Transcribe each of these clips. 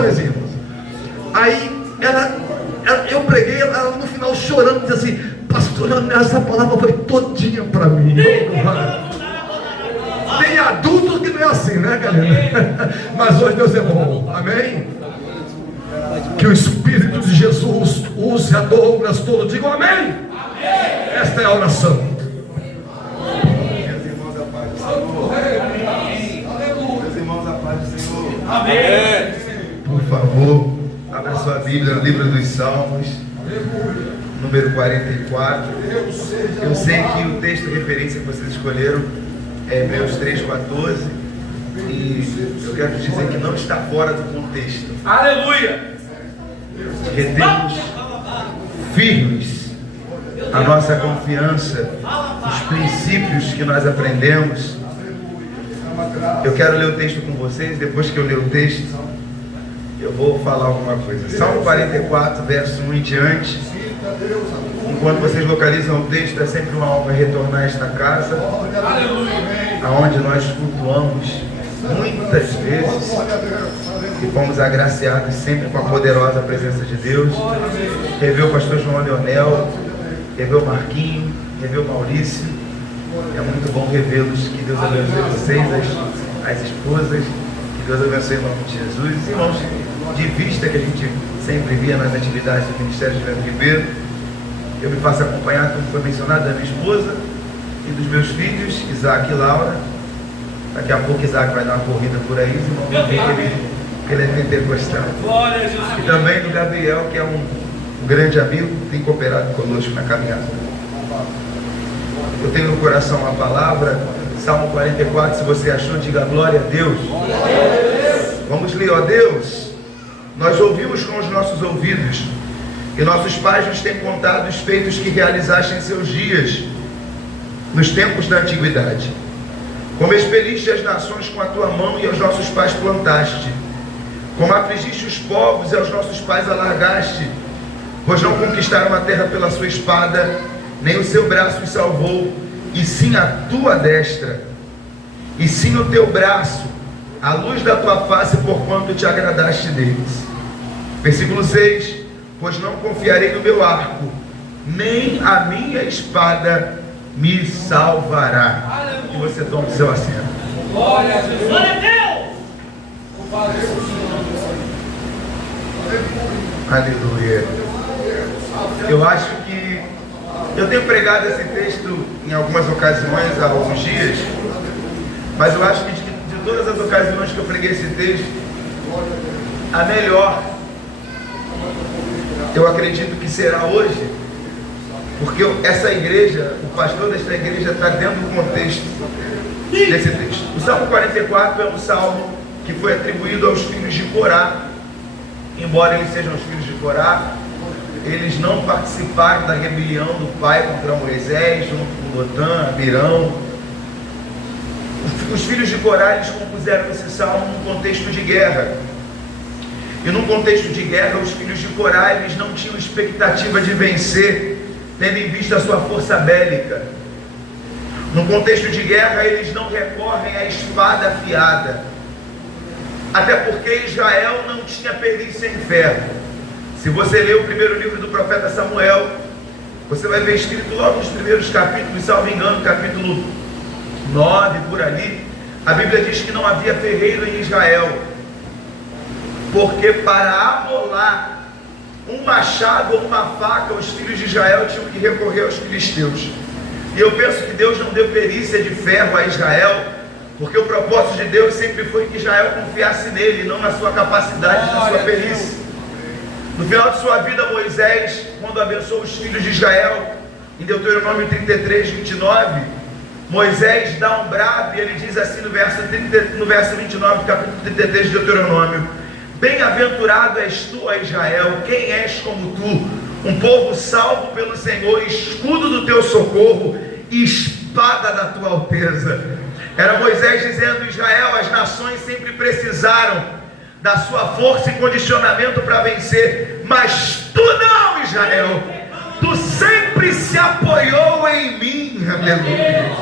um exemplo. Aí eu preguei, ela no final chorando, disse assim: pastor, essa palavra foi todinha para mim. Tem adulto que não é assim, né, galera? Mas hoje Deus é bom, amém? Que o Espírito de Jesus use a Douglas todo. Digam amém? Amém. Esta é a oração. Meus irmãos, a paz do Senhor. Meus irmãos, a paz do Senhor. Amém. Por favor, abra sua Bíblia no livro dos Salmos, número 44. Eu sei que o texto de referência que vocês escolheram é Hebreus 3,14. E eu quero dizer que não está fora do contexto. Aleluia! Retemos firmes a nossa confiança, os princípios que nós aprendemos. Eu quero ler o texto com vocês. Depois que eu ler o texto, eu vou falar alguma coisa. Salmo 44, verso 1 em diante. Enquanto vocês localizam o texto, é sempre uma honra retornar a esta casa, aonde nós cultuamos muitas vezes e fomos agraciados sempre com a poderosa presença de Deus. Revê o pastor João Leonel, revê o Marquinho, revê o Maurício. É muito bom revê-los. Que Deus abençoe vocês, as esposas. Que Deus abençoe em nome de Jesus. Os irmãos de vista que a gente sempre via nas atividades do Ministério de Leandro Ribeiro. Eu me faço acompanhar, como foi mencionado, da minha esposa e dos meus filhos, Isaac e Laura. Daqui a pouco Isaac vai dar uma corrida por aí, os irmãos vão ver que ele é pentecostal. E também do Gabriel, que é um grande amigo, tem cooperado conosco na caminhada. Eu tenho no coração a palavra, Salmo 44, se você achou, diga glória a Deus. Vamos ler, ó Deus, nós ouvimos com os nossos ouvidos, e nossos pais nos têm contado os feitos que realizaste em seus dias, nos tempos da antiguidade. Como expeliste as nações com a tua mão e aos nossos pais plantaste. Como afligiste os povos e aos nossos pais alargaste. Pois não conquistaram a terra pela sua espada, nem o seu braço os salvou, e sim a tua destra, e sim o teu braço, a luz da tua face, porquanto te agradaste deles. Versículo 6: pois não confiarei no meu arco, nem a minha espada me salvará. E você toma o seu assento. Glória a Deus! Glória a Deus! Aleluia. Eu acho que eu tenho pregado esse texto em algumas ocasiões há alguns dias, mas eu acho que de todas as ocasiões que eu preguei esse texto, a melhor, eu acredito que será hoje, porque essa igreja, o pastor desta igreja está dentro do contexto desse texto. O Salmo 44 é um salmo que foi atribuído aos filhos de Corá. Embora eles sejam os filhos de Corá, eles não participaram da rebelião do pai contra Moisés, junto com Dotã, Abirão. Os filhos de Corá, eles compuseram esse salmo num contexto de guerra. E num contexto de guerra, os filhos de Corá, eles não tinham expectativa de vencer, tendo em vista a sua força bélica. No contexto de guerra, eles não recorrem à espada afiada, até porque Israel não tinha perícia em ferro. Se você ler o primeiro livro do profeta Samuel, você vai ver escrito logo nos primeiros capítulos, salvo engano, capítulo 9, por ali, a Bíblia diz que não havia ferreiro em Israel, porque para amolar um machado ou uma faca, os filhos de Israel tinham que recorrer aos filisteus. E eu penso que Deus não deu perícia de ferro a Israel, porque o propósito de Deus sempre foi que Israel confiasse nele, não na sua capacidade, na sua perícia. No final de sua vida, Moisés, quando abençoou os filhos de Israel, em Deuteronômio 33, 29, Moisés dá um brado e ele diz assim no verso 29 do capítulo 33 de Deuteronômio: bem-aventurado és tu, ó Israel, quem és como tu, um povo salvo pelo Senhor, escudo do teu socorro e espada da tua alteza. Era Moisés dizendo: Israel, as nações sempre precisaram da sua força e condicionamento para vencer, mas tu não, Israel, tu sempre se apoiou em mim. Aleluia.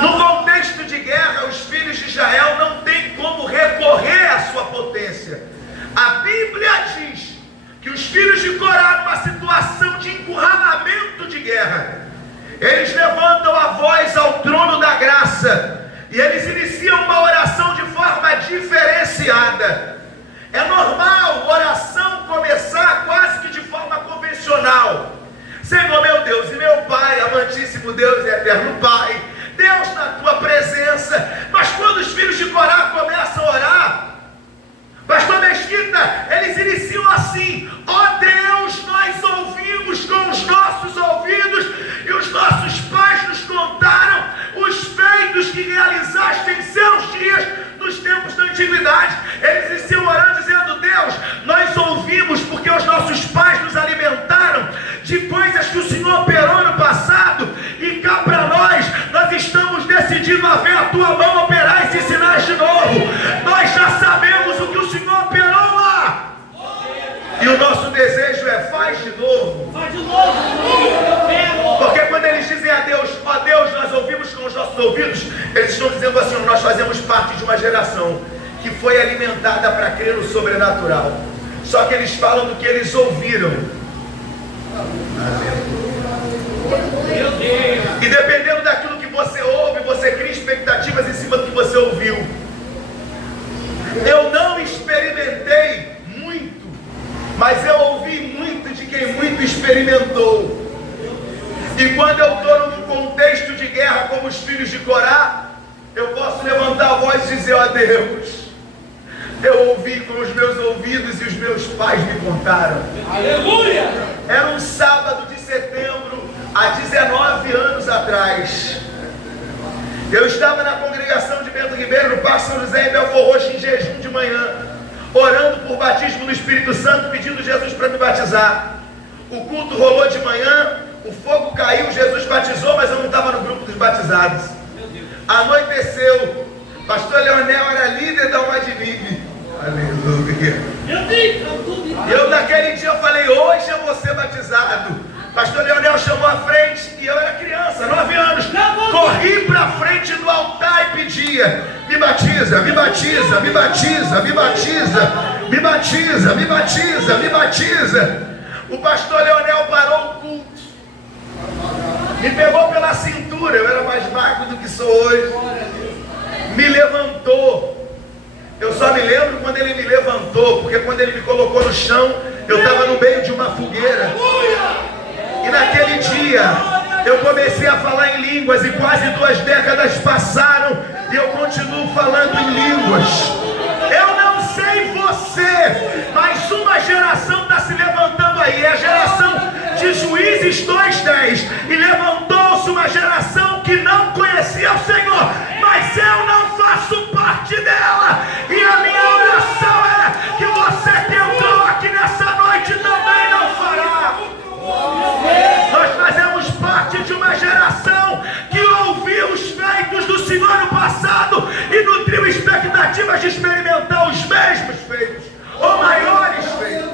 No contexto de guerra, os filhos de Israel não têm como recorrer à sua potência, A Bíblia diz que os filhos de Corá, numa situação de encurralamento de guerra, eles levantam a voz ao trono da graça e eles iniciam uma oração de forma diferenciada. É normal oração começar quase que de forma convencional. Senhor meu Deus e meu Pai, amantíssimo Deus e eterno Pai, Deus na tua presença. Mas quando os filhos de Corá começam a orar, Pastor Mesquita, eles iniciam assim: ó Deus, nós ouvimos com os nossos ouvidos e os nossos pais nos contaram os feitos que realizaste em seus dias nos tempos da antiguidade. Eles iniciam orando dizendo: Deus, nós ouvimos porque os nossos pais nos alimentaram de coisas que o Senhor operou no passado, e cá para nós estamos decidindo a ver a tua mão operar esses sinais de novo. Nós já sabemos o que o Senhor operou lá, e o nosso desejo é: faz de novo. Faz de novo. Porque quando eles dizem a Deus: ó Deus, nós ouvimos com os nossos ouvidos, eles estão dizendo assim: nós fazemos parte de uma geração que foi alimentada para crer no sobrenatural. Só que eles falam do que eles ouviram. Meu Deus. E dependendo daquilo que você ouve, você cria expectativas em cima do que você ouviu. Eu não experimentei muito, mas eu ouvi muito de quem muito experimentou. E quando eu estou num contexto de guerra como os filhos de Corá, eu posso levantar a voz e dizer: ó Deus, eu ouvi com os meus ouvidos e os meus pais me contaram. Aleluia. Era um sábado de setembro, há 19 anos atrás. Eu estava na congregação de Bento Ribeiro, no Parque São José, em Belfor Roxo, em jejum de manhã, orando por batismo no Espírito Santo, pedindo Jesus para me batizar. O culto rolou de manhã, o fogo caiu, Jesus batizou, mas eu não estava no grupo dos batizados. Anoiteceu, pastor Leonel era líder da Umadinib. Aleluia. Eu naquele dia eu falei: hoje eu vou ser batizado. Pastor Leonel chamou à frente e eu era criança, 9 anos. Corri para frente do altar e pedia: me batiza, me batiza, me batiza, me batiza, me batiza, me batiza, me batiza. O pastor Leonel parou o culto, me pegou pela cintura, eu era mais magro do que sou hoje, me levantou. Eu só me lembro quando ele me levantou, porque quando ele me colocou no chão, eu estava no meio de uma fogueira. E naquele dia eu comecei a falar em línguas, e quase 2 décadas passaram e eu continuo falando em línguas. Eu não sei você, mas uma geração está se levantando aí, é a geração de Juízes 2:10, e levantou-se uma geração que não conhecia o Senhor, mas eu não faço parte dela, e a minha oração é que você que entrou aqui nessa noite também não fará. Nós fazemos parte de uma geração que ouviu os feitos do Senhor no passado e nutriu expectativas de experimentar os mesmos feitos, ou maiores feitos.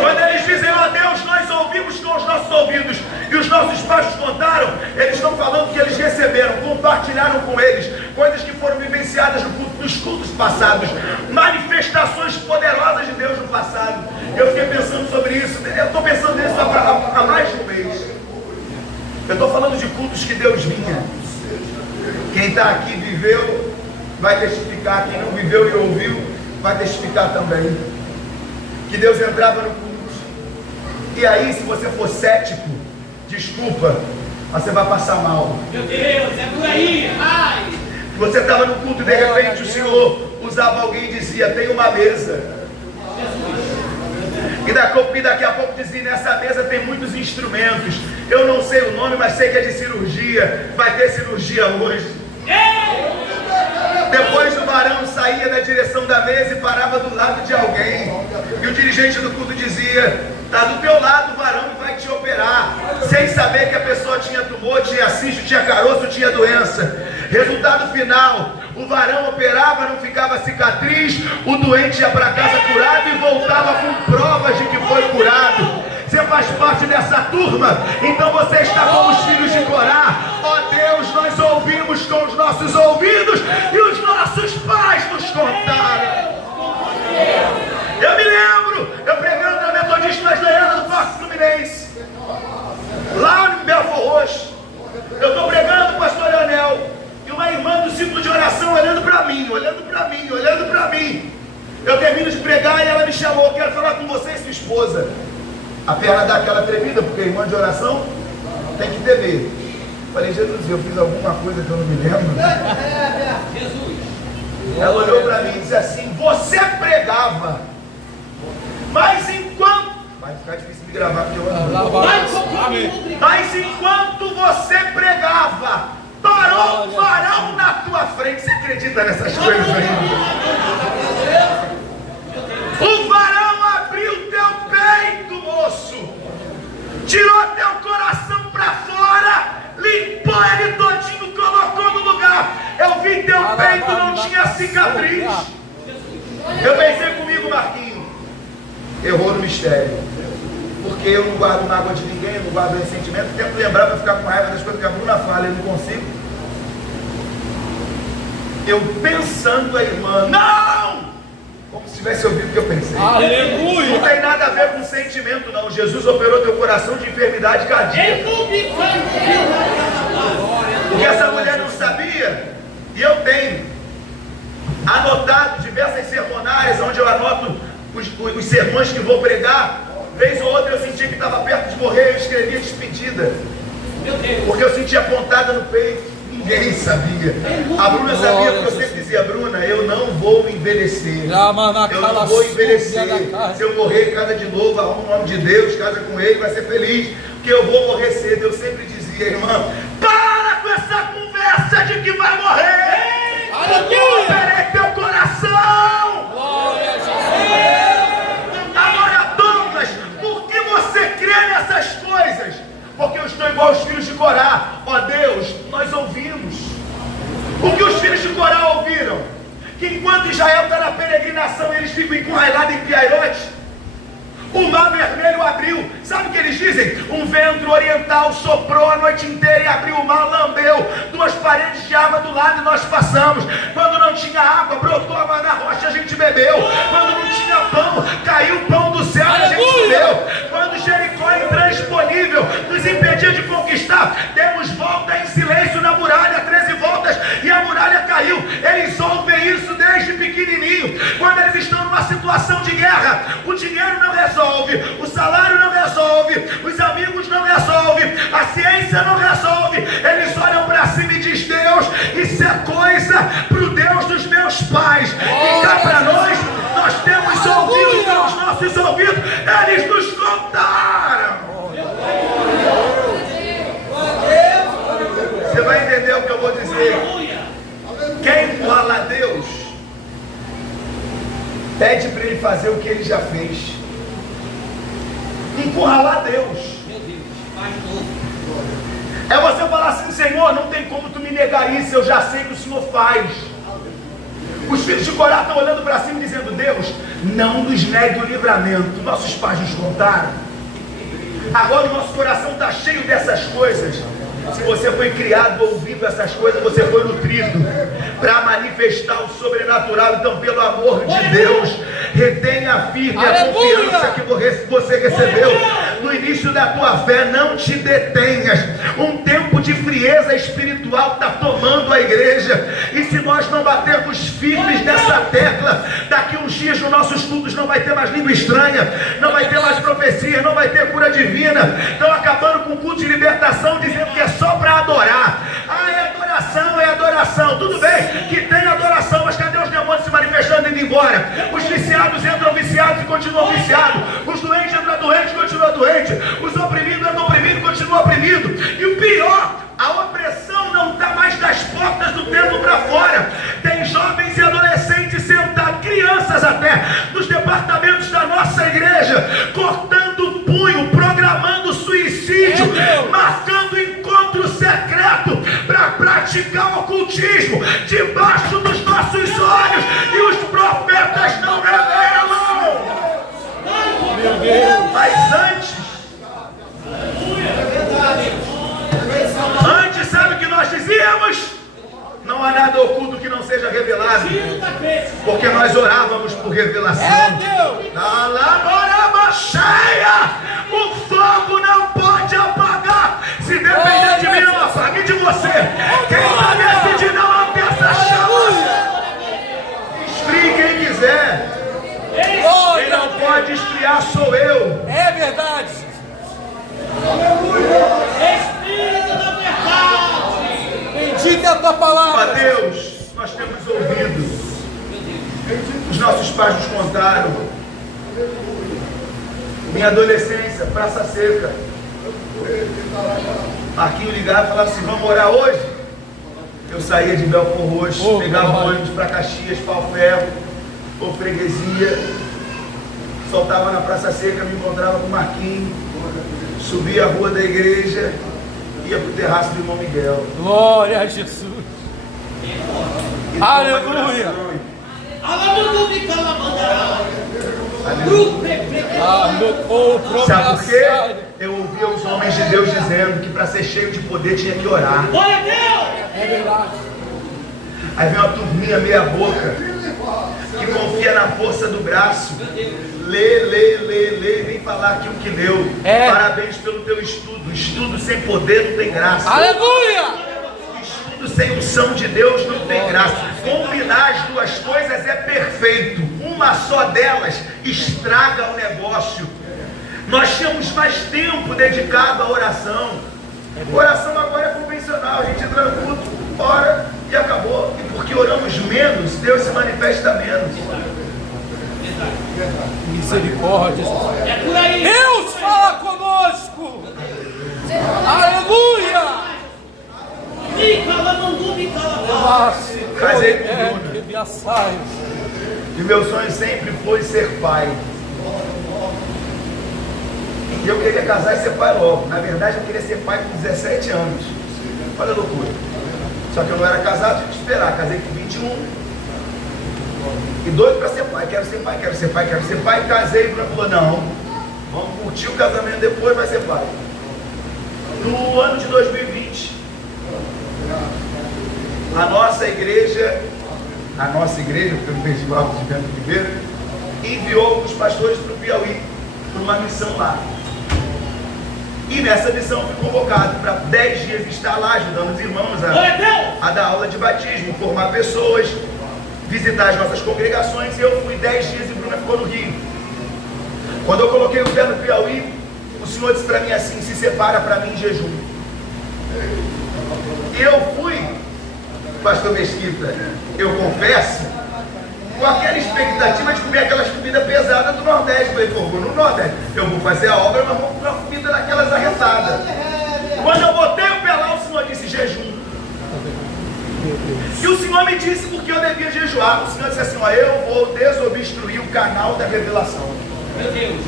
Quando eles dizem: ó Deus, nós ouvimos com os nossos ouvidos e os nossos pais nos contaram, eles estão falando que eles receberam, compartilharam com eles coisas que foram vivenciadas nos cultos passados, manifestações poderosas de Deus no passado. Eu fiquei pensando sobre isso, eu estou pensando nisso há mais de um mês. Eu estou falando de cultos que Deus vinha. Quem está aqui viveu, vai testificar. Quem não viveu e ouviu, vai testificar também. Que Deus entrava no culto, e aí, se você for cético, desculpa, você vai passar mal. Meu Deus, é por aí. Ai. Você estava no culto e de repente o Senhor usava alguém e dizia: tem uma mesa. E daqui a pouco dizia: nessa mesa tem muitos instrumentos. Eu não sei o nome, mas sei que é de cirurgia. Vai ter cirurgia hoje. Depois o varão saía na direção da mesa e parava do lado de alguém. E o dirigente do culto dizia: está do teu lado o varão e vai te operar. Sem saber que a pessoa tinha tumor, tinha cisto, tinha caroço, tinha doença. Resultado final: o varão operava, não ficava cicatriz, o doente ia para casa curado e voltava com provas de que foi curado. Você faz parte dessa turma? Então você está como os filhos de Corá. Ó Deus, nós ouvimos com os nossos ouvidos e os nossos pais nos contaram. Eu termino de pregar e ela me chamou, quero falar com você e sua esposa. A perna dá aquela tremida, porque irmã de oração tem que ter medo. Falei, Jesus, eu fiz alguma coisa que eu não me lembro. Jesus. Ela olhou para mim e disse assim: você pregava, mas enquanto... Vai ficar difícil de gravar porque eu ando. Mas enquanto você pregava, parou um varão na tua frente. Você acredita nessas coisas aí? O varão abriu teu peito, moço, tirou teu coração para fora, limpou ele todinho, colocou no lugar. Eu vi teu peito, não tinha cicatriz. Eu pensei comigo, Marquinhos, errou no mistério, porque eu não guardo mágoa de ninguém, eu não guardo ressentimento. Tento lembrar para ficar com raiva das coisas que a Bruna fala, eu não consigo. Eu pensando a irmã, não! Como se tivesse ouvido o que eu pensei. Aleluia! Não tem nada a ver com sentimento, não. Jesus operou teu coração de enfermidade cardíaca. Porque essa mulher não sabia, e eu tenho anotado diversas sermonárias, onde eu anoto os sermões que vou pregar. Vez ou outra eu sentia que estava perto de morrer, eu escrevia despedida, porque eu sentia pontada no peito. Ninguém sabia. A Bruna sabia, porque eu sempre dizia: Bruna, eu não vou envelhecer. Eu não vou envelhecer. Se eu morrer, casa de novo, arruma o nome de Deus, casa com ele, vai ser feliz, porque eu vou morrer cedo. Eu sempre dizia: irmã, para com essa conversa de que vai morrer. Eu operei teu coração. Glória a Jesus. Agora, Douglas, por que você crê nessas coisas? Porque eu estou igual aos filhos de Corá. Ó Deus, nós ouvimos. O que os filhos de Corá ouviram? Que enquanto Israel está na peregrinação, eles ficam encurralados em Piairote. O mar vermelho abriu. Sabe o que eles dizem? Um vento oriental soprou a noite inteira e abriu o mar, lambeu 2 paredes de água do lado e nós passamos. Quando não tinha água, brotou água na rocha, a gente bebeu. Quando não tinha pão, caiu o pão do céu e a gente comeu. Quando Jericó é intransponível, nos impedia de conquistar, demos volta em silêncio na muralha, 13 voltas, e a muralha caiu. Eles ouvem isso desde pequenininho. Quando eles estão numa situação de guerra, o dinheiro não resolve, o salário não resolve, os amigos não resolvem, a ciência não resolve. Eles olham para cima e dizem: Deus, isso é coisa para o Deus dos meus pais. E cá para nós temos ouvido com os nossos ouvidos, eles nos contaram. Você vai entender o que eu vou dizer. Quem encurrala Deus, pede para ele fazer o que ele já fez. Encurralar Deus é você falar assim: Senhor, não tem como tu me negar isso, eu já sei que o Senhor faz. Os filhos de Corá estão olhando para cima e dizendo: Deus, não nos negue o livramento. Nossos pais nos contaram. Agora o nosso coração está cheio dessas coisas. Se você foi criado ouvindo essas coisas, você foi nutrido para manifestar o sobrenatural. Então, pelo amor de Deus, retenha firme a confiança que você recebeu no início da tua fé. Não te detenhas. Um tempo de frieza espiritual está tomando a igreja, e se nós não batermos firmes nessa tecla, daqui uns dias nos nossos cultos não vai ter mais língua estranha, não vai ter mais profecia, não vai ter cura divina. Estão acabando com o culto de libertação, dizendo que é só para adorar. É adoração. Tudo bem que tem adoração, mas cadê os demônios se manifestando e indo embora? Os viciados entram viciados e continuam viciados. Os doentes entram doentes e continuam doentes. Os oprimidos entram oprimidos e continuam oprimidos. E o pior, a opressão não está mais das portas do templo para fora. Tem jovens e adolescentes sentados, crianças até, nos departamentos da nossa igreja, cortando o punho, programando suicídio, marcando encontro secreto para praticar o ocultismo debaixo dos nossos olhos, e os profetas não revelam. Mas antes, sabe o que nós dizíamos? Não há nada oculto que não seja revelado, porque nós orávamos por revelação. O fogo não pode apagar. Se depender de mim, não apague de você. Quem vai decidir não apaga essa chama? Esfrie quem quiser. hora de esfriar sou eu. É verdade. Espírito da verdade. Bendita é a tua Ó palavra. Deus, nós temos ouvido. Os nossos pais nos contaram. Minha adolescência, Praça Seca. Marquinho ligava e falava assim: vamos orar hoje? Eu saía de Belfort Roxo, pegava ônibus para Caxias, Pau Ferro, ou Freguesia, soltava na Praça Seca, me encontrava com o Marquinho, subia a rua da igreja, ia para o terraço do irmão Miguel. Glória a Jesus. E Aleluia. sabe por quê? Eu ouvia os homens de Deus dizendo que para ser cheio de poder tinha que orar. É verdade. Aí vem uma turminha meia boca que confia na força do braço. Lê, vem falar aquilo que leu. Parabéns pelo teu estudo. Estudo sem poder não tem graça. Aleluia. Estudo sem unção de Deus não tem graça. Combinar as duas coisas é perfeito. Uma só delas estraga o negócio. Nós temos mais tempo dedicado à oração. Oração agora é convencional. A gente entra no culto, ora e acabou. E porque oramos menos, Deus se manifesta menos. Misericórdia. Deus fala conosco. Aleluia. Casei com o Bruno. E meu sonho sempre foi ser pai. E eu queria casar e ser pai logo. Na verdade, eu queria ser pai com 17 anos. Olha a loucura. Só que eu não era casado, tive que esperar. Casei com 21. E doido para ser pai. Quero ser pai, quero ser pai, quero ser pai. Casei e o Bruno falou: não, vamos curtir o casamento depois, vai ser pai. No ano de 2020, a nossa igreja, porque eu não perdi o álbum de Bento Ribeiro, enviou os pastores para o Piauí, para uma missão lá. E nessa missão fui convocado para 10 dias estar lá, ajudando os irmãos a dar aula de batismo, formar pessoas, visitar as nossas congregações. E eu fui 10 dias e Bruna ficou no Rio. Quando eu coloquei o pé no Piauí, o Senhor disse para mim assim: se separa para mim em jejum. E eu fui, pastor Mesquita, eu confesso, com aquela expectativa de comer aquelas comidas pesadas do Nordeste. Falei: pô, vou no Nordeste, eu vou fazer a obra, mas vou comer uma comida daquelas arretadas. Quando eu botei o pé lá, o Senhor disse: jejum. E o Senhor me disse porque eu devia jejuar. O Senhor disse assim: ó, eu vou desobstruir o canal da revelação. Meu Deus.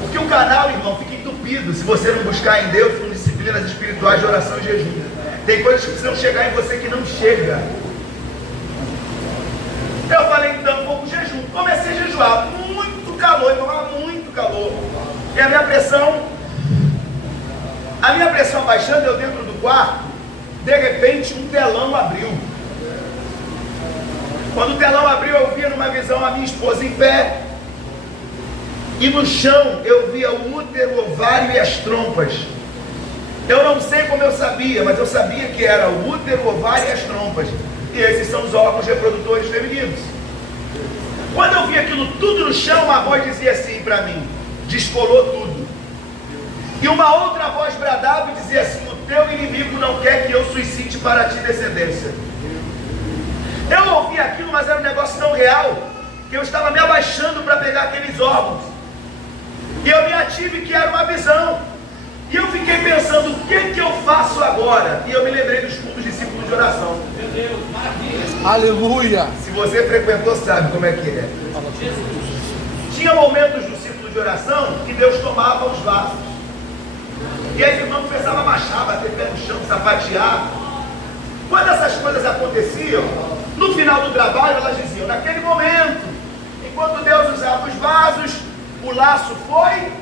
Porque o canal, irmão, fica entupido se você não buscar em Deus com disciplinas espirituais de oração e jejum. Tem coisas que precisam chegar em você que não chega. Eu falei: então vou pro jejum. Comecei a jejuar, muito calor, irmão, muito calor. E a minha pressão baixando, eu dentro do quarto, de repente um telão abriu. Quando o telão abriu, eu via numa visão a minha esposa em pé. E no chão eu via o útero, o ovário e as trompas. Eu não sei como eu sabia, mas eu sabia que era o útero, o ovário e as trompas. E esses são os órgãos reprodutores femininos. Quando eu vi aquilo tudo no chão, uma voz dizia assim para mim: descolou tudo. E uma outra voz bradava e dizia assim: o teu inimigo não quer que eu suscite para ti descendência. Eu ouvi aquilo, mas era um negócio tão real que eu estava me abaixando para pegar aqueles órgãos. E eu me ative que era uma visão. E eu fiquei pensando: o que eu faço agora? E eu me lembrei dos cultos discípulos de oração. Meu Deus, maravilha. Aleluia. Se você frequentou, sabe como é que é. Tinha momentos do círculo de oração que Deus tomava os vasos. E as irmãs começavam a marchar, bater pé no chão, sapatear. Quando essas coisas aconteciam, no final do trabalho elas diziam: naquele momento, enquanto Deus usava os vasos, o laço foi.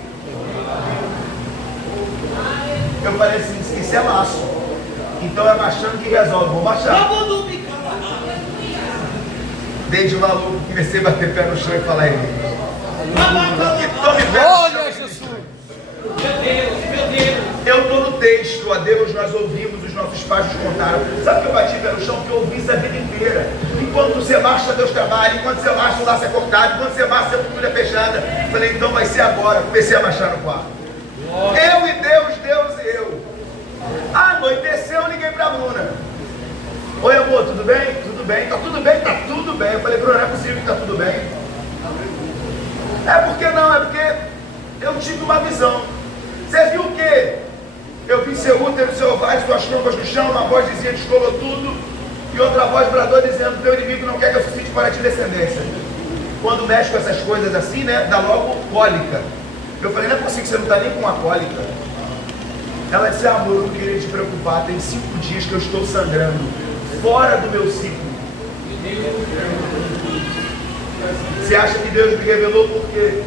Eu falei assim: isso é laço. Então é marchando que resolve, vou marchar. Dei de maluco, comecei a bater pé no chão e falar: ele. Glória a Jesus. Meu Deus, meu Deus. Eu estou no texto, a Deus nós ouvimos, os nossos pais nos contaram. Sabe que eu bati pé no chão? Porque eu ouvi isso a vida inteira. Enquanto você marcha, Deus trabalha. Enquanto você marcha, o laço é cortado. Enquanto você marcha, a cultura é fechada. Falei, então vai ser agora. Comecei a marchar no quarto. Eu e Deus, Deus e eu. Anoiteceu, eu liguei pra Bruna. Oi, amor, tudo bem? Tudo bem? Tá tudo bem? Tá tudo bem. Eu falei, Bruna, não é possível que tá tudo bem. É porque não, é porque eu tive uma visão. Você viu o quê? Eu vi seu útero, seu ovário, suas trompas no chão, uma voz dizia, descolou tudo, e outra voz bradou dizendo, teu inimigo não quer que eu suscite para ti descendência. Quando mexe com essas coisas assim, né, dá logo cólica. Eu falei, não é possível que você não está nem com uma cólica. Ela disse, amor, eu não queria te preocupar, tem 5 dias que eu estou sangrando, fora do meu ciclo. Você acha que Deus me revelou por quê?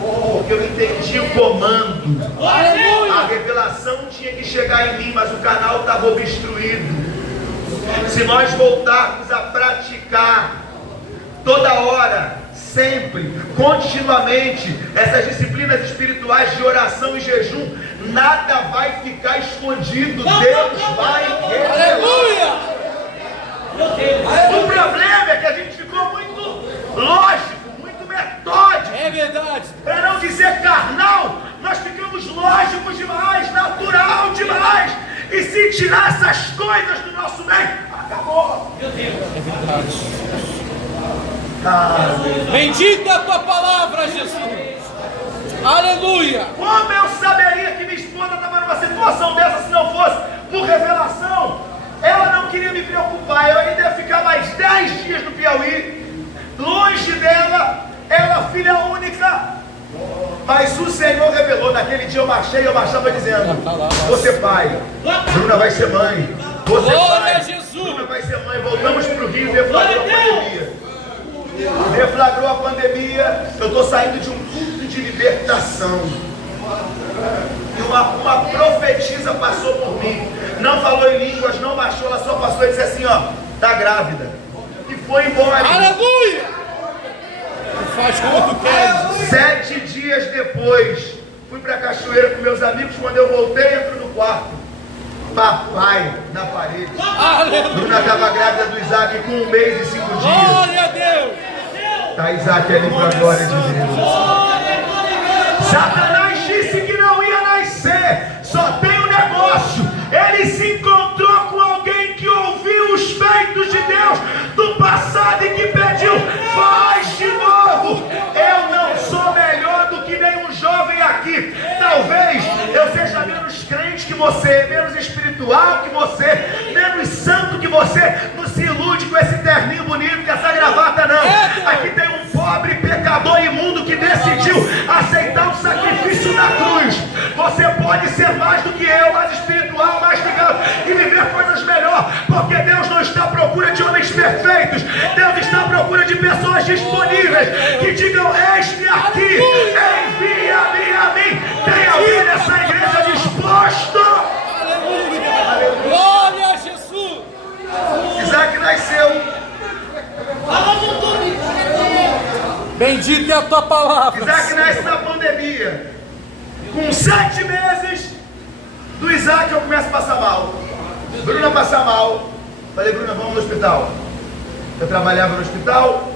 Porque eu entendi o comando. A revelação tinha que chegar em mim, mas o canal estava obstruído. Se nós voltarmos a praticar toda hora, sempre, continuamente, essas disciplinas espirituais de oração e jejum, nada vai ficar escondido. Deus vai revelar. O problema é que a gente ficou muito lógico, muito metódico. É verdade. Para não dizer carnal, nós ficamos lógicos demais, natural demais. E se tirar essas coisas do nosso meio, acabou. Meu Deus. É verdade. Ah, Bendita é a tua palavra, Jesus. Aleluia. como eu saberia que minha esposa estava numa situação dessa se não fosse por revelação? Ela não queria me preocupar. Eu ainda ia ficar mais 10 dias no Piauí, longe dela. Ela filha única. Mas o Senhor revelou. Naquele dia eu marchava dizendo, você pai, Bruna vai ser mãe. Você Glória pai, a Jesus. Bruna vai ser mãe. Voltamos para o Rio, deflagrou a pandemia. Deflagrou a pandemia. Eu estou saindo de um culto de libertação. E uma profetisa passou por mim. Não falou em línguas, não marchou, ela só passou e disse assim, ó, tá grávida. E foi embora. Aleluia. Faz como tu queres. 7 dias depois, fui pra cachoeira com meus amigos. Quando eu voltei, entro no quarto. Papai na parede. Aleluia. Bruna estava grávida do Isaac com 1 mês e 5 dias. Glória a Deus. Tá Isaac ali pra glória de Deus. Satanás disse que não ia nascer. Só tem um negócio. Ele se encontrou com alguém que ouviu os feitos de Deus do passado e que pediu, faz de novo. Eu não sou melhor do que nenhum jovem aqui. Talvez eu seja menos crente que você, menos espiritual que você, menos santo que você. Não se ilude com esse terninho bonito, com essa gravata não. Aqui tem um pobre pecador imundo que decidiu aceitar o sacrifício da cruz. Você pode ser mais do que eu, mais espiritual, mais ligado e viver coisas melhores, porque Deus não está à procura de homens perfeitos. Deus está à procura de pessoas disponíveis que digam, eis-me aqui, envia-me a mim. Tem alguém nessa igreja disposto? Aleluia. Glória a Jesus. Isaac nasceu. Bendita é a tua palavra. Isaac nasce na pandemia. Com 7 meses do Isaac eu começo a passar mal. Bruna passa mal. Falei, Bruna, vamos no hospital. Eu trabalhava no hospital.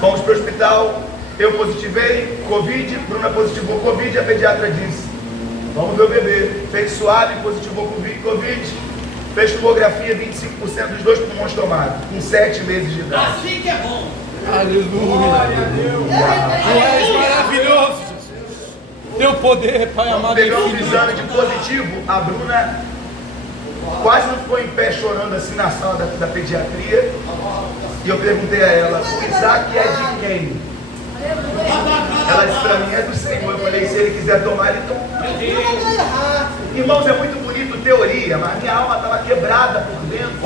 Vamos para o hospital. Eu positivei Covid. Bruna positivou Covid. A pediatra disse, vamos ver o bebê. Fez suave, positivou Covid. Fez tomografia, 25% dos 2 pulmões tomados. Com 7 meses de idade. Assim que é bom. Aleluia. Glória a Deus. Tu és maravilhoso, Jesus. Teu poder, Pai amado. Pegamos um exame de positivo. A Bruna quase não ficou em pé chorando assim na sala da pediatria. E eu perguntei a ela, o Isaac é de quem? Ela disse para mim, é do Senhor. Eu falei, se ele quiser tomar, ele toma. Irmãos, é muito bonito teoria, mas minha alma estava quebrada por dentro.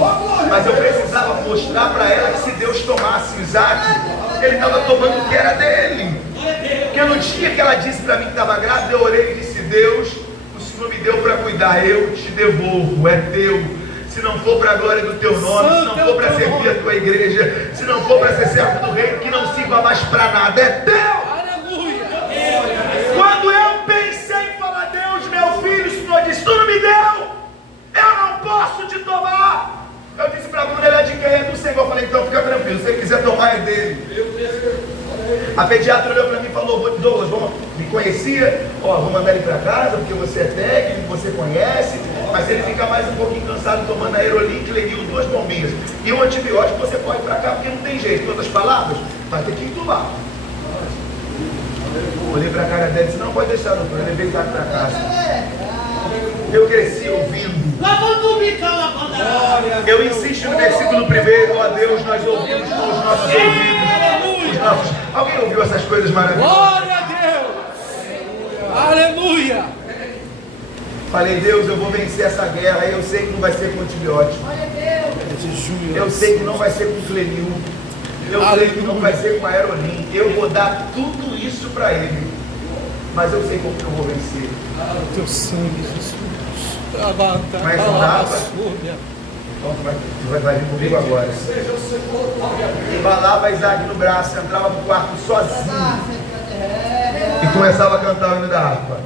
Mas eu precisava mostrar para ela que se Deus tomasse o Isaac, ele estava tomando o que era dele. Porque no dia que ela disse para mim que estava grávida, eu orei e disse, Deus, o Senhor me deu para cuidar, eu te devolvo, é teu. Se não for para a glória do teu nome, se não for para servir a tua igreja, se não for para ser servo do reino, que não sirva mais para nada, é teu. Aleluia. Quando eu pensei em falar, Deus, clínica é do Senhor. Eu falei, então fica tranquilo, se ele quiser tomar é dele. A pediatra olhou para mim e falou, Douglas, me conhecia, vou mandar ele para casa, porque você é técnico, você conhece, mas ele fica mais um pouquinho cansado tomando aerolite, Clenil, 2 bombinhas. E um antibiótico você pode ir para cá, porque não tem jeito. Em outras palavras, vai ter que entubar. Olhei para a cara dele e disse, não, pode deixar, doutor, eu levei Isaac para casa. Eu cresci ouvindo. Eu insisto no versículo 1, ó Deus, nós ouvimos com os nossos ouvidos. Alguém ouviu essas coisas maravilhosas? Glória a Deus! Aleluia! Falei, Deus, eu vou vencer essa guerra. Eu sei que não vai ser com antibiótico. Eu sei que não vai ser com Clenil. Eu sei que não vai ser com Aerolim. Eu vou dar tudo isso para ele. Mas eu sei como que eu vou vencer. O teu sangue, Jesus. Mas não dá, vai vir comigo agora. Embalava Isaac no braço, entrava pro quarto sozinho e começava a cantar o hino da harpa.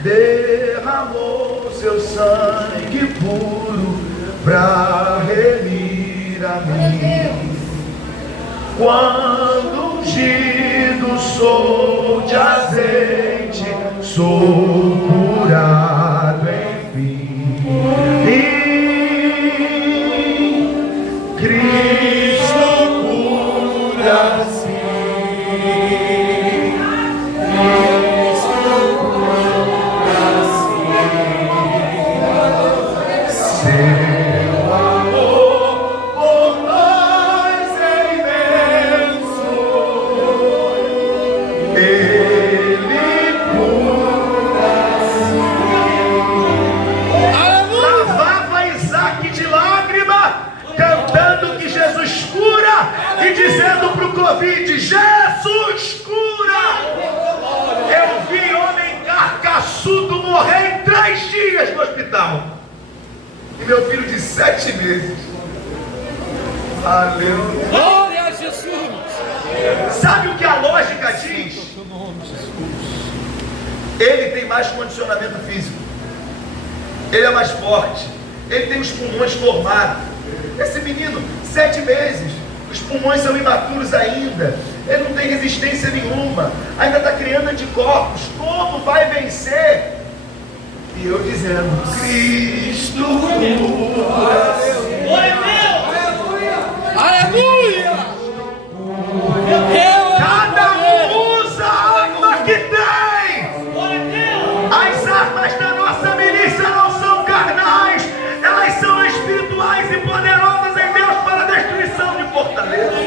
Derramou seu sangue puro pra remir a mim. Quando ungido sou de azeite, sou curado enfim. Cristo cura-se. Cristo cura-se. Seu amor por nós é imenso. Ele cura-se. Lavava Isaac de lágrima, cantando que Jesus cura e dizendo para o Covid, Jesus cura. Eu vi homem carcaçudo morrer em 3 dias no hospital. E meu filho de 7 meses. Aleluia. Glória a Jesus! Sabe o que a lógica diz? Ele tem mais condicionamento físico. Ele é mais forte. Ele tem os pulmões formados. Esse menino, 7 meses, os pulmões são imaturos ainda, ele não tem resistência nenhuma, ainda está criando anticorpos, como vai vencer? E eu dizendo, Cristo cura-se. Aleluia! Cada um usa a arma que tem. As armas da nossa milícia não são carnais, elas são espirituais e poderosas em Deus para a destruição de fortalezas.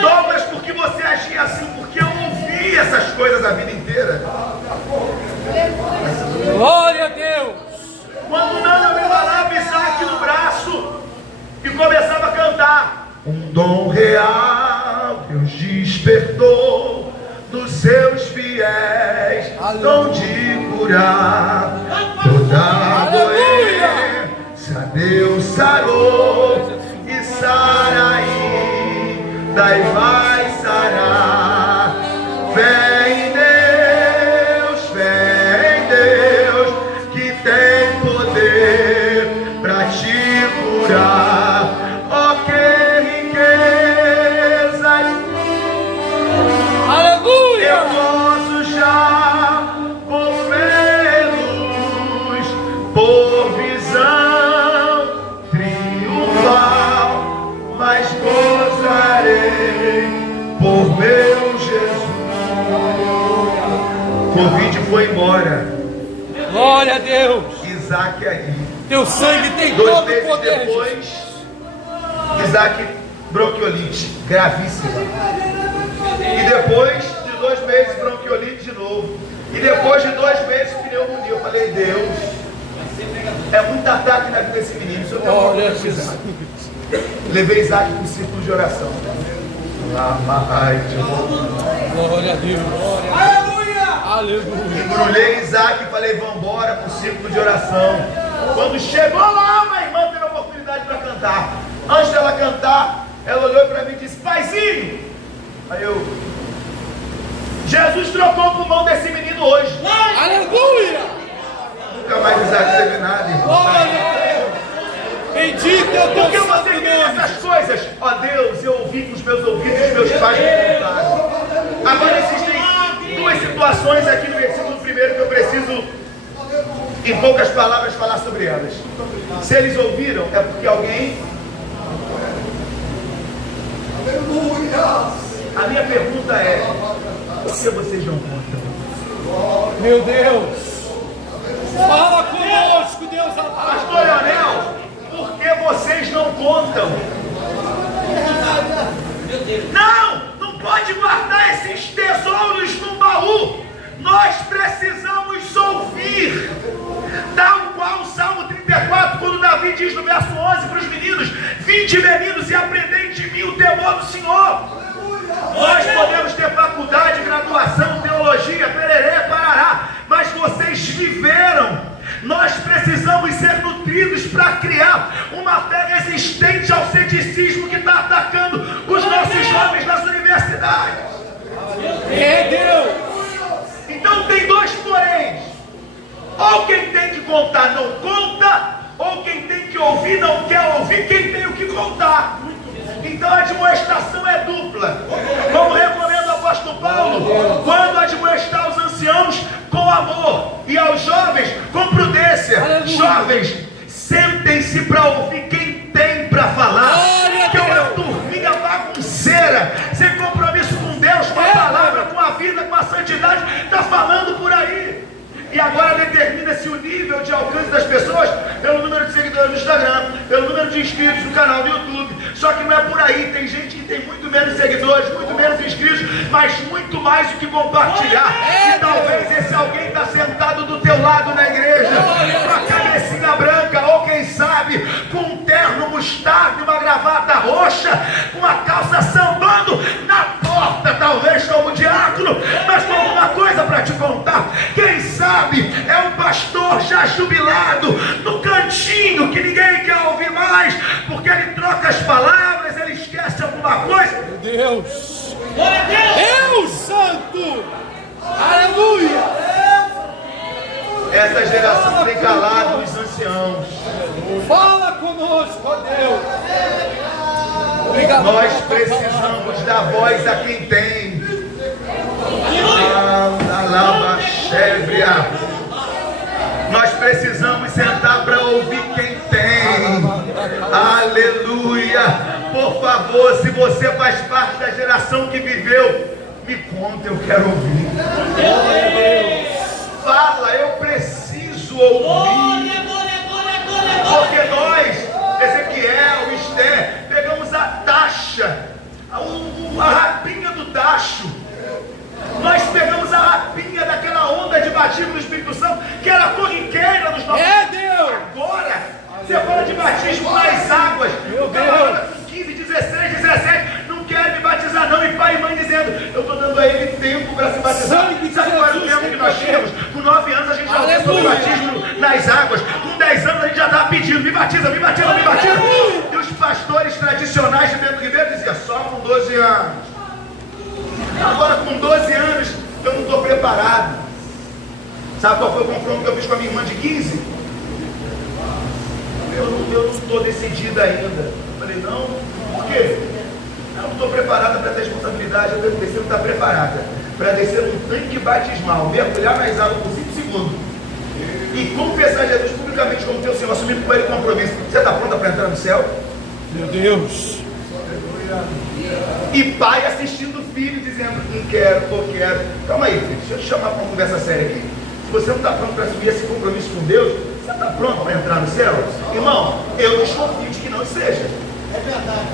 Douglas, por que você agia assim? Porque eu ouvi essas coisas a vida inteira. Glória a Deus! Quando não, eu embalava Isaac no braço e começava a cantar. Um dom real Deus despertou dos seus fiéis, dom de curar toda a doença. Deus sarou e sara ainda e vai sarar. Fé em Deus, que tem poder pra te curar. Oh, que riqueza! Aleluia! Eu posso já por fé, luz, por visão triunfal, mas gozarei por meu Jesus. Covid foi embora. Glória a Deus! Isaac aí. Teu sangue tem 2 todo o meses poder. depois, Isaac bronquiolite gravíssima. E depois de 2 meses bronquiolite de novo. E depois de 2 meses pneumonia. Eu falei, Deus, é muito ataque na vida desse menino. Se eu tenho Glória a alguma coisa. Jesus! Levei Isaac para o círculo de oração. Glória a Deus! Aleluia! Aleluia! Embrulhei Isaac e falei, vamos embora para o círculo de oração. Quando chegou lá, uma irmã teve a oportunidade para cantar. Antes dela cantar, ela olhou para mim e disse, paizinho. Aí eu, Jesus trocou o pulmão desse menino hoje. Aleluia! Nunca mais Isaac teve nada, irmão. Glória a Deus! Em Bendito é o Por que teu você santo crê nome. nessas coisas? Ó Deus, eu ouvi com os meus ouvidos e os meus pais me contaram. Agora existem duas situações aqui no versículo 1 que eu preciso, em poucas palavras, falar sobre elas. Se eles ouviram, é porque alguém... A minha pergunta é: por que vocês não contam? Meu Deus. Fala conosco, Deus amado. Pastor Leonel, por que vocês não contam? Não pode guardar esses tesouros no baú. Nós precisamos ouvir. Tal qual o Salmo 34, quando Davi diz no verso 11 para os meninos: vinde meninos e aprendei de mim o temor do Senhor. Nós podemos ter faculdade, graduação, teologia, pererê, parará, mas vocês viveram. Nós precisamos ser nutridos para criar uma fé resistente ao ceticismo que está atacando os nossos jovens nas universidades. É Deus. Então tem dois poréns: ou quem tem que contar não conta, ou quem tem que ouvir não quer ouvir quem tem o que contar. Então a admoestação é dupla. Como recomenda o apóstolo Paulo, quando admoestar os anciãos com amor e aos jovens com prudência. Aleluia. Jovens, sentem-se para ouvir quem tem para falar. Glória a Que é uma Deus. turminha bagunceira, sem compromisso com Deus, com a palavra, com a vida, com a santidade, está falando por aí. E agora determina-se o nível de alcance das pessoas pelo número de seguidores no Instagram, pelo número de inscritos no canal do YouTube. Só que não é por aí. Tem gente que tem muito menos seguidores, muito menos inscritos, mas muito mais o que compartilhar. E talvez esse alguém está sentado do teu lado na igreja, com a cabecinha branca, ou quem sabe, com um terno mostarda e uma gravata roxa, com a calça sambando na porta, talvez como diácono, mas com alguma coisa para te contar. Quem sabe é um pastor já jubilado no cantinho que ninguém quer ouvir mais, porque ele troca as palavras, ele esquece alguma coisa. Meu Deus. Deus Santo. Aleluia. Essa geração tem calado os anciãos. Fala conosco, ó Deus. Obrigado. Nós precisamos dar voz a quem tem. Nós precisamos sentar para ouvir quem tem. Aleluia. Por favor, se você faz parte da geração que viveu, me conta, eu quero ouvir. Fala, eu preciso ouvir. Porque nós, Ezequiel, Esther, pegamos a taxa, a rapinha do tacho. Nós pegamos a rapinha daquela onda de batismo do Espírito Santo, que era corriqueira nos nossos... É Deus. Agora, você fala de batismo nas águas. O camarada com 15, 16, 17, não quer me batizar não. E pai e mãe dizendo, eu estou dando a ele tempo para se batizar. Sangue de Sabe qual era o Jesus tempo que nós tínhamos? Com 9 anos a gente já ouviu sobre batismo nas águas. Com 10 anos a gente já estava pedindo, me batiza, me batiza, me batiza. E os pastores tradicionais de Bento Ribeiro diziam, só com 12 anos. Agora com 12 anos eu não estou preparado. Sabe qual foi o confronto que eu fiz com a minha irmã de 15? Eu não estou decidida ainda. Eu falei, não, por quê? Eu não estou preparada para essa responsabilidade. Eu tenho que estar preparada para descer num tanque batismal, mergulhar nas águas por 5 segundos e confessar Jesus publicamente como teu Senhor, assumindo com ele compromisso. Você está pronta para entrar no céu? Meu Deus. E pai assistindo o filho dizendo, não quero, eu quero. Calma aí, filho, deixa eu te chamar para uma conversa séria aqui. Se você não está pronto para assumir esse compromisso com Deus, você está pronto para entrar no céu? Irmão, eu desconfio de que não seja. É verdade.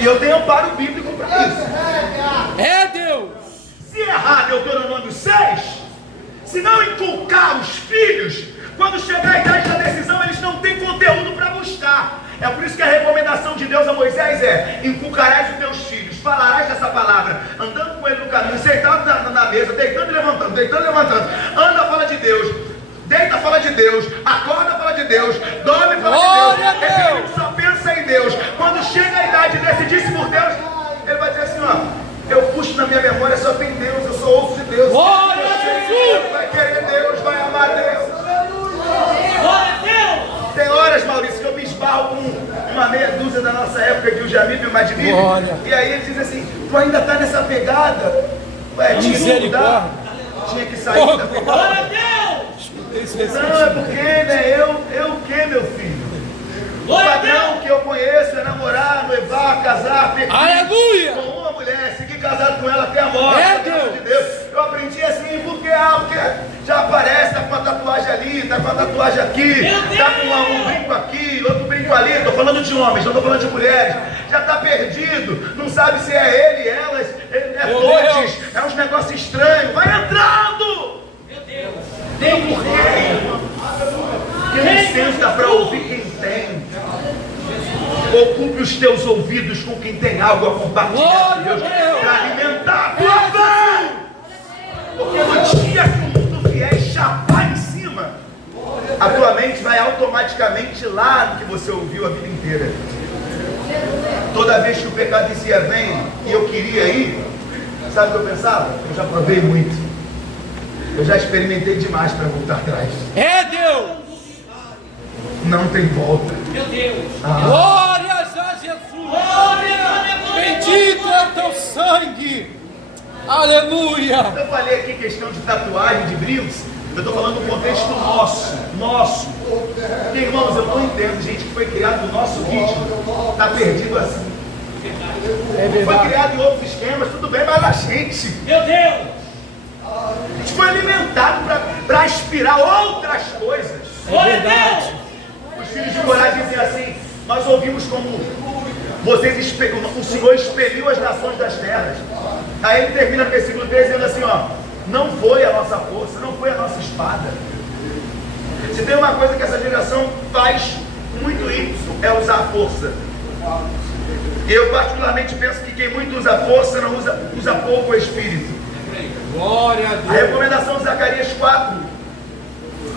E eu tenho amparo bíblico para isso. É Deus. Se errar Deuteronômio 6, se não inculcar os filhos, quando chegar a idade da decisão, eles não têm conteúdo para buscar. É por isso que a recomendação de Deus a Moisés é: inculcarás os teus filhos, falarás dessa palavra, andando com ele no caminho, sentado na mesa, deitando e levantando, deitando e levantando. Anda, fala de Deus. Deita, fala de Deus. Acorda, fala de Deus. Dorme, fala de Deus. Esse menino só pensa em Deus. Quando chega a idade de decidir-se por Deus, ele vai dizer assim, ó, eu puxo na minha memória, só tem Deus, eu só ouço de Deus. Glória a Jesus. Vai querer Deus, vai amar Deus. Tem horas uma meia dúzia da nossa época que o Jamil e o Madmir. Glória. E aí ele diz assim: tu ainda está nessa pegada? Ué, tinha que mudar, tinha que sair da pegada. Não, é porque, né? Eu o que, meu filho? O padrão que eu conheço é namorar, noivar, casar, pedir Aleluia! com uma mulher, seguir casado com ela até a morte. É, Deus de Deus. Eu aprendi assim, porque já aparece, tá com a tatuagem ali, tá com a tatuagem aqui, tá com um brinco aqui, outro brinco ali. Tô falando de homens, não tô falando de mulheres. Já tá perdido, não sabe se é ele, elas, todos, é uns negócios estranhos. Vai entrando! Meu Deus! Tem porquê, irmão. Que não senta para ouvir quem tem. Ocupe os teus ouvidos com quem tem algo a compartilhar com Deus, para alimentar a tua fé. Porque no dia que o mundo vier e chapar em cima, a tua mente vai automaticamente lá no que você ouviu a vida inteira. Toda vez que o pecado dizia vem e eu queria ir, sabe o que eu pensava? Eu já provei muito. Eu já experimentei demais para voltar atrás. É Deus! Não tem volta. Meu Deus! Glórias a Jesus! Bendito é o teu sangue! Aleluia! Eu falei aqui questão de tatuagem, de brincos. Eu estou falando do contexto nosso. Porque, irmãos, eu não entendo gente que foi criado no nosso ritmo, está perdido assim. Foi criado em outros esquemas, tudo bem, mas a gente. Meu Deus! A gente foi alimentado para aspirar outras coisas. Glória a Deus! Os filhos de Corá dizem assim: nós ouvimos como o Senhor expeliu as nações das terras. Aí ele termina no versículo 3 dizendo assim: ó, não foi a nossa força, não foi a nossa espada. Se tem uma coisa que essa geração faz muito isso, é usar a força. Eu particularmente penso que quem muito usa a força não usa pouco o espírito. Glória a A Deus! recomendação de Zacarias 4,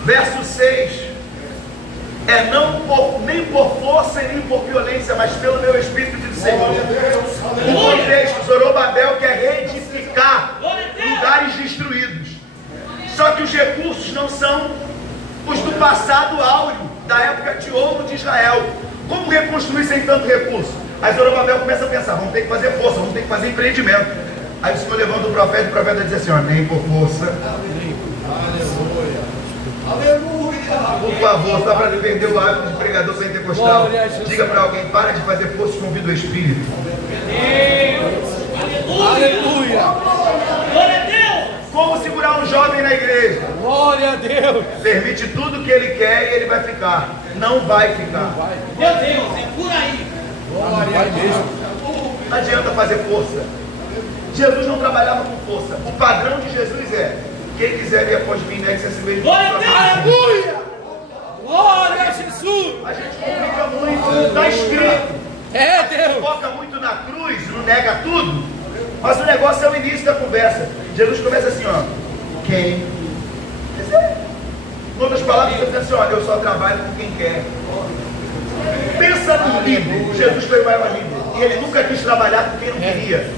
verso 6, é nem por força e nem por violência, mas pelo meu Espírito, diz o Senhor. O contexto, Zorobabel quer reedificar lugares destruídos. Só que os recursos não são os do passado áureo, da época de ouro de Israel. Como reconstruir sem tanto recurso? Aí Zorobabel começa a pensar: vamos ter que fazer força, vamos ter que fazer empreendimento. Aí o Senhor levanta o profeta diz assim: ó, nem por força. Por favor, só para defender o hábito de pregador pentecostal, diga para alguém: para de fazer força, convida o Espírito. Aleluia! Glória a Deus! Como segurar um jovem na igreja? Glória a Deus! Permite tudo que ele quer e ele vai ficar. Não vai ficar. Meu Deus, é por aí! Glória a Deus! Não adianta fazer força. Jesus não trabalhava com força. O padrão de Jesus é: quem quiser vir após mim, negue-se a si mesmo. Glória a Deus! Aleluia! Glória a Jesus! A gente complica muito, está escrito. É Deus! Foca muito na cruz, não nega tudo. Mas o negócio é o início da conversa. Jesus começa assim, ó: quem? Em outras palavras, ele diz assim: ó, eu só trabalho com quem quer. Pensa no líder. Jesus foi o maior líder e ele nunca quis trabalhar com quem não queria.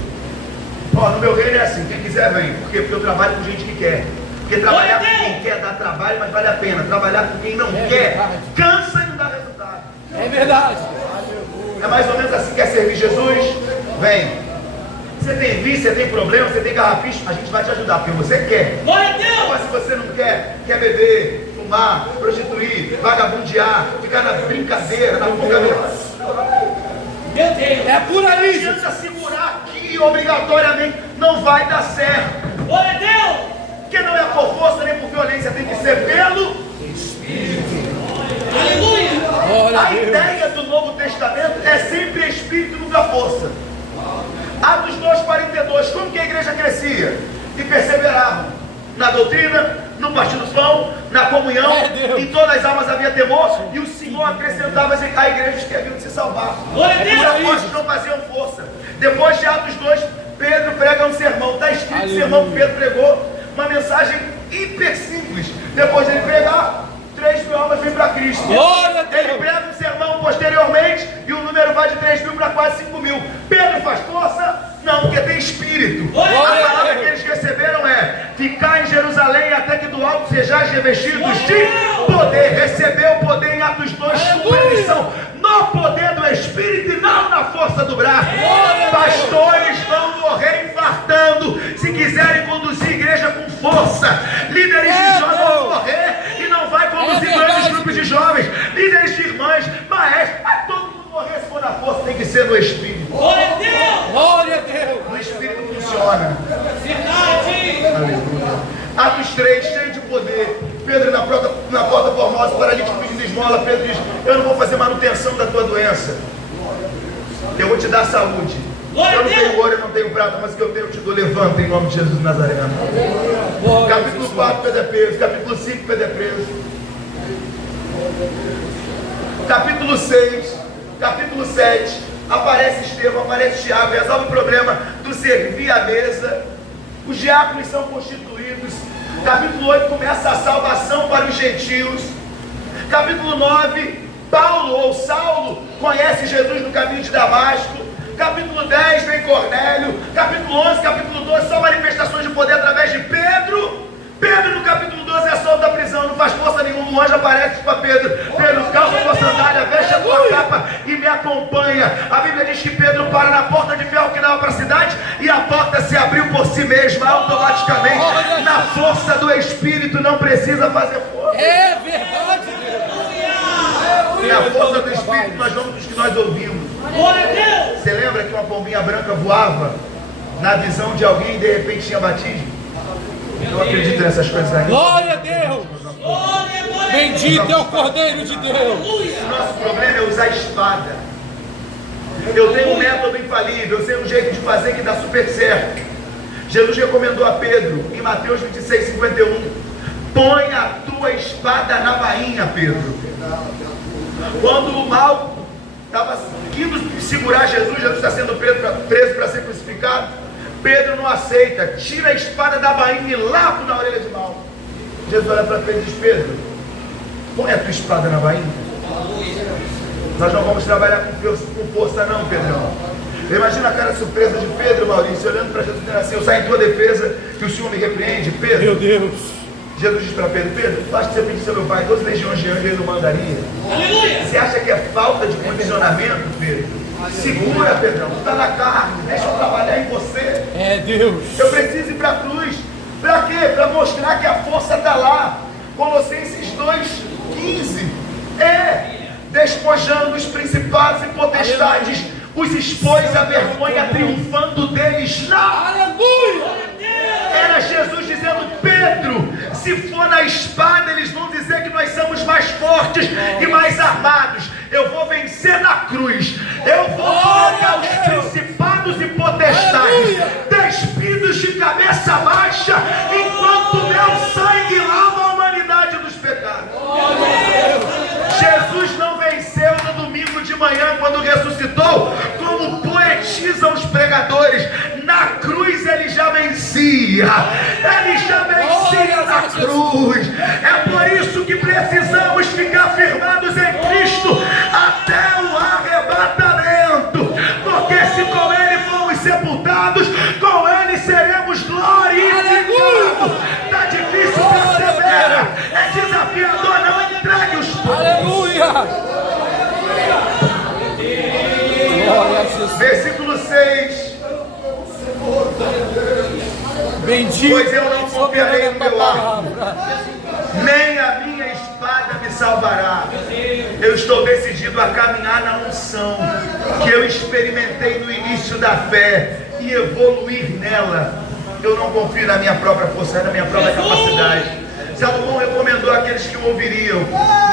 Ó, no meu reino é assim: quem quiser vem. Por quê? Porque eu trabalho com gente que quer. Porque trabalhar com quem quer dá trabalho, mas vale a pena. Trabalhar com quem não quer cansa e não dá resultado. É verdade! É mais ou menos assim: quer servir Jesus? Vem. Você tem vício, você tem problema, você tem carrapicho, a gente vai te ajudar, porque você quer. Glória a Deus! Mas se você não quer beber, fumar, prostituir, vagabundear, ficar na brincadeira, na brincadeira, Meu Deus! É por aí! adianta segurar aqui obrigatoriamente, não vai dar certo. Glória a Deus! Porque não é por força nem por violência, tem que ser pelo. Aleluia! Glória a A Deus! ideia do Novo Testamento é sempre espírito, nunca força. Atos 2,42, como que a igreja crescia? E perseveravam na doutrina, no partir do pão, na comunhão, em todas as almas havia temor, e o Senhor acrescentava a igreja que haviam de se salvar. Glória a Deus! Os apóstolos não faziam força. Depois de Atos 2, Pedro prega um sermão. Está escrito o sermão que Pedro pregou, uma mensagem hiper simples. Depois dele pregar, 3.000 almas vêm para Cristo. Glória a Deus! Ele prega um sermão posteriormente e o número vai de 3.000 para quase 5.000. Pedro faz força? Não, porque tem espírito. Glória A a Deus! palavra que eles receberam é: ficar em Jerusalém até que do alto sejais revestidos de poder. Recebeu o poder em Atos 2 com uma missão. no poder do Espírito e não na força do braço. Pastores vão morrer infartando se quiserem conduzir a igreja com força. Líderes de jovens vão morrer e não vai conduzir grandes grupos de jovens. Líderes de irmãs, maestros, vai todo mundo morrer se for na força, tem que ser no Espírito. Glória a Deus. Glória a Deus. No Espírito funciona. Verdade. Aleluia. Atos 3, cheio de poder. Pedro na porta formosa, paralítico pedindo esmola. Pedro diz: eu não vou fazer manutenção da tua doença, eu vou te dar saúde. Eu não tenho ouro, eu não tenho prata, mas o que eu tenho eu te dou. Levanta em nome de Jesus Nazareno. Capítulo 4, Pedro é preso. Capítulo 5, Pedro é preso. Capítulo 6, capítulo 7, aparece Estevão, aparece Tiago, resolve o problema do servir à mesa. Os diáconos são constituídos. Capítulo 8 começa a salvação para os gentios. Capítulo 9, Paulo ou Saulo conhece Jesus no caminho de Damasco. Capítulo 10 vem Cornélio. Capítulo 11, capítulo 12 são manifestações de poder através de Pedro. Pedro no capítulo 12 é solto da prisão, não faz força nenhuma. Um anjo aparece para Pedro: Pedro, calça a tua sandália, veste a tua capa e me acompanha. A Bíblia diz que Pedro para na porta de ferro que dava para a cidade, e a porta se abriu por si mesma, automaticamente. Na força do Espírito, não precisa fazer força. É verdade, Deus. E a força do Espírito nós vamos dos que nós ouvimos. Glória a Deus. Você lembra que uma pombinha branca voava na visão de alguém e de repente tinha batismo? Eu acredito nessas coisas aí. Glória a Deus. Glória, glória. Bendito é o Cordeiro de Deus. O nosso problema é usar a espada. Eu tenho um método infalível, eu sei um jeito de fazer que dá super certo. Jesus recomendou a Pedro em Mateus 26, 51: põe a tua espada na bainha, Pedro. Quando o mal estava indo segurar Jesus, Jesus está sendo preso para ser crucificado. Pedro não aceita, tira a espada da bainha e lava na orelha de mal. Jesus olha para Pedro e diz: Pedro, põe a tua espada na bainha. Nós não vamos trabalhar com força não, Pedrão. Imagina a cara surpresa de Pedro, Maurício, olhando para Jesus e dizendo assim: eu saio em tua defesa, que o Senhor me repreende. Pedro, Meu Deus. Jesus diz para Pedro: Pedro, faz que você pedisse ao meu pai 12 legiões de anjos, ele não mandaria. Aleluia. Você acha que é falta de condicionamento, Pedro? Segura, Pedrão, tu está na carne, deixa eu trabalhar em você. É Deus. Eu preciso ir para a cruz. Para quê? Para mostrar que a força está lá. Colossenses 2,15. Despojando os principados e potestades, os expôs à vergonha, triunfando deles na... Aleluia. Era Jesus dizendo: Pedro, se for na espada, eles vão dizer que nós somos mais fortes e mais armados. Eu vou vencer na cruz. Eu vou colocar os principados e potestades despidos de cabeça baixa, enquanto meu sangue lava a humanidade dos pecados. Jesus não venceu no domingo de manhã, quando ressuscitou, como poetizam os pregadores. Na cruz ele já vencia. Ele já vencia na cruz. É por isso que precisamos ficar firmados em Cristo até o arrebatamento. Porque se com ele fomos sepultados, com ele seremos glorificados. Está difícil, persevera. É desafiador, não entregue os pontos. Aleluia. Glória a Jesus. Versículo 6. Bendito. Pois eu não confiarei no meu arco, nem a minha espada me salvará. Eu estou decidido a caminhar na unção que eu experimentei no início da fé e evoluir nela. Eu não confio na minha própria força, na minha própria capacidade. Salomão recomendou àqueles que o ouviriam: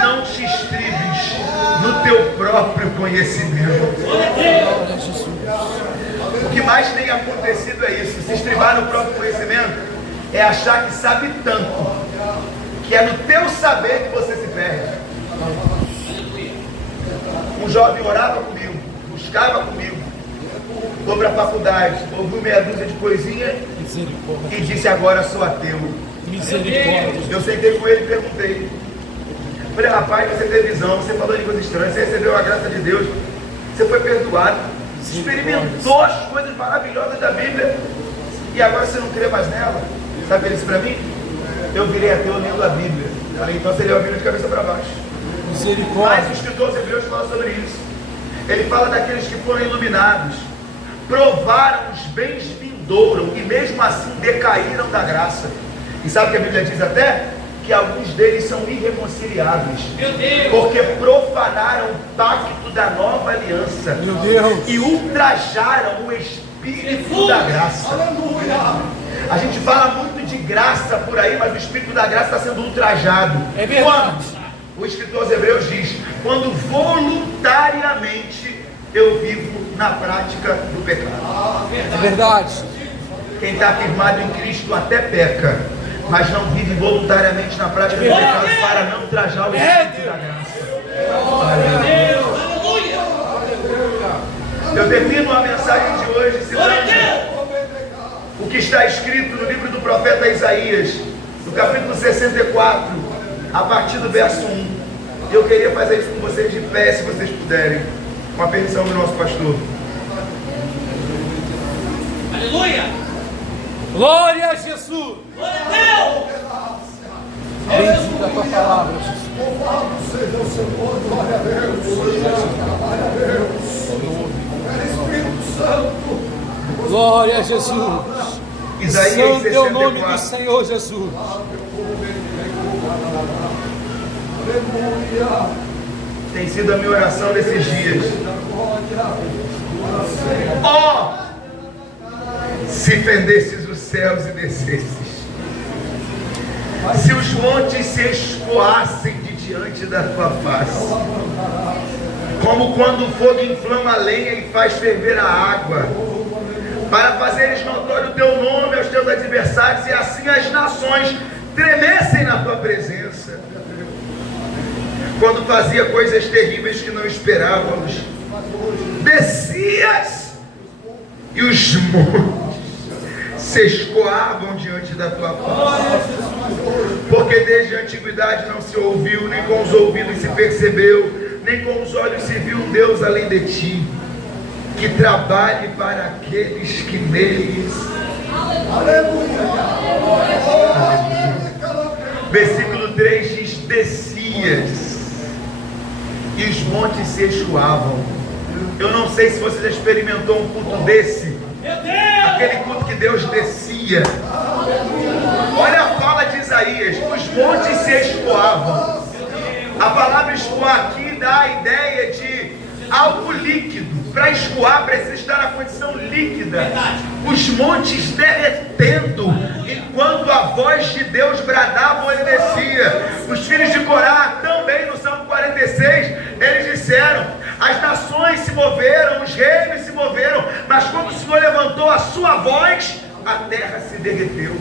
não te estribes no teu próprio conhecimento. O que mais tem acontecido é isso: se estribar no próprio conhecimento é achar que sabe tanto, que é no teu saber que você se perde. Um jovem orava comigo, buscava comigo, foi para a faculdade, ouviu meia dúzia de coisinha e disse: agora sou ateu. Misericórdia. Eu sentei com ele e perguntei. Falei: rapaz, você teve visão, você falou línguas estranhas, você recebeu a graça de Deus, você foi perdoado, experimentou as coisas maravilhosas da Bíblia, e agora você não crê mais nela? Sabe o que ele disse para mim? Eu virei ateu lendo a Bíblia. Falei: então você leu a Bíblia de cabeça para baixo. Misericórdia. Mas o escritor aos Hebreus fala sobre isso. Ele fala daqueles que foram iluminados, provaram os bens vindouros e mesmo assim decaíram da graça. E sabe o que a Bíblia diz até? Que alguns deles são irreconciliáveis, porque profanaram o pacto da nova aliança e ultrajaram o Espírito da graça. A gente fala muito de graça por aí, mas o Espírito da graça está sendo ultrajado. É verdade. Quando? O escritor aos Hebreus diz: quando voluntariamente eu vivo na prática do pecado. É verdade. Quem está firmado em Cristo até peca, mas não vive voluntariamente na prática do pecado para não ultrajar o Espírito da graça. Eu termino a mensagem de hoje citando o que está escrito no livro do profeta Isaías, no capítulo 64, a partir do verso 1. Eu queria fazer isso com vocês de pé, se vocês puderem, com a permissão do nosso pastor. Aleluia! Glória a Jesus. Glória a Deus! Bendita a tua palavra, Jesus. Louvado seja o Senhor, glória a Deus. Glória a Deus. Espírito Santo. Glória a Jesus. Isaías Santo é o nome do 64. Senhor Jesus. Aleluia. Tem sido a minha oração nesses dias. Ó, se fendesses os céus e descesses, se os montes se escoassem de diante da tua face, como quando o fogo inflama a lenha e faz ferver a água, para fazeres notório o teu nome aos teus adversários, e assim as nações tremessem na tua presença. Quando fazia coisas terríveis que não esperávamos, descias e os montes se escoavam diante da tua face. Porque desde a antiguidade não se ouviu, nem com os ouvidos se percebeu, nem com os olhos se viu um Deus além de ti, que trabalhe para aqueles que neles. Aleluia. Versículo 3 diz: descias e os montes se escoavam. Eu não sei se você já experimentou um culto desse, aquele culto que Deus descia. Olha a fala de Isaías: os montes se escoavam. A palavra escoar aqui dá a ideia de algo líquido. Para escoar precisa estar na condição líquida. Os montes derretendo, enquanto a voz de Deus bradava, ele descia. Os filhos de Corá também no Salmo 46, eles disseram: as nações se moveram, os reinos se moveram, mas quando o Senhor levantou a sua voz, a terra se derreteu.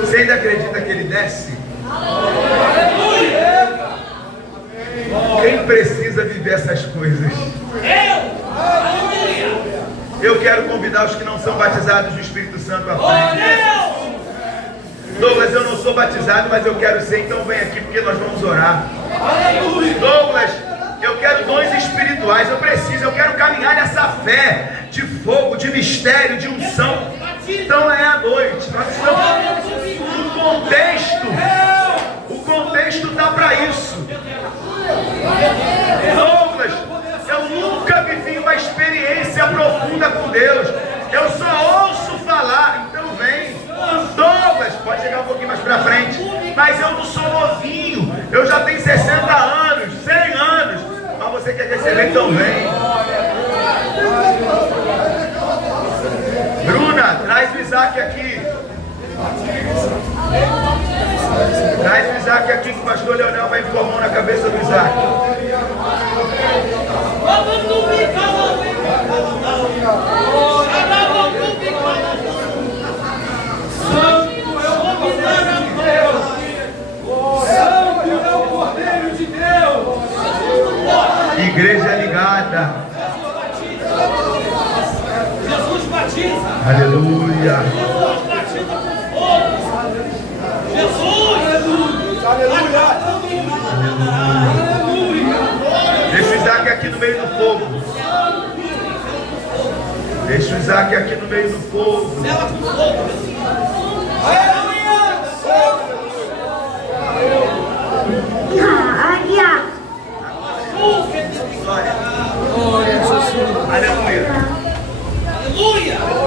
Você ainda acredita que ele desce? Quem precisa viver essas coisas? Eu quero convidar os que não são batizados do Espírito Santo à frente. Douglas, eu não sou batizado, mas eu quero ser, então vem aqui porque nós vamos orar. Douglas, eu quero dons espirituais, eu quero caminhar nessa fé de fogo, de mistério, de unção. Então é à noite, nós estamos o contexto está para isso. Douglas, eu nunca vivi uma experiência profunda com Deus, eu só ouço falar, então vem. Douglas, pode chegar um pouquinho mais para frente, mas eu não sou novinho, eu já tenho 60 anos, 100 anos, mas você quer receber, então vem. Bruna, traz o Isaac aqui. Traz o Isaac aqui, que o pastor Leonel vai pôr a mão na cabeça do Isaac. Santo é o Cordeiro de Deus. Santo é o Cordeiro de Deus. Igreja ligada. Jesus batiza. Aleluia. Jesus batiza com fogo. Jesus. Aleluia. Deixa o Isaac aqui no meio do fogo. Deixa o Isaac aqui no meio do fogo. Ela com fogo. Águia! Glória. Aleluia. Aleluia!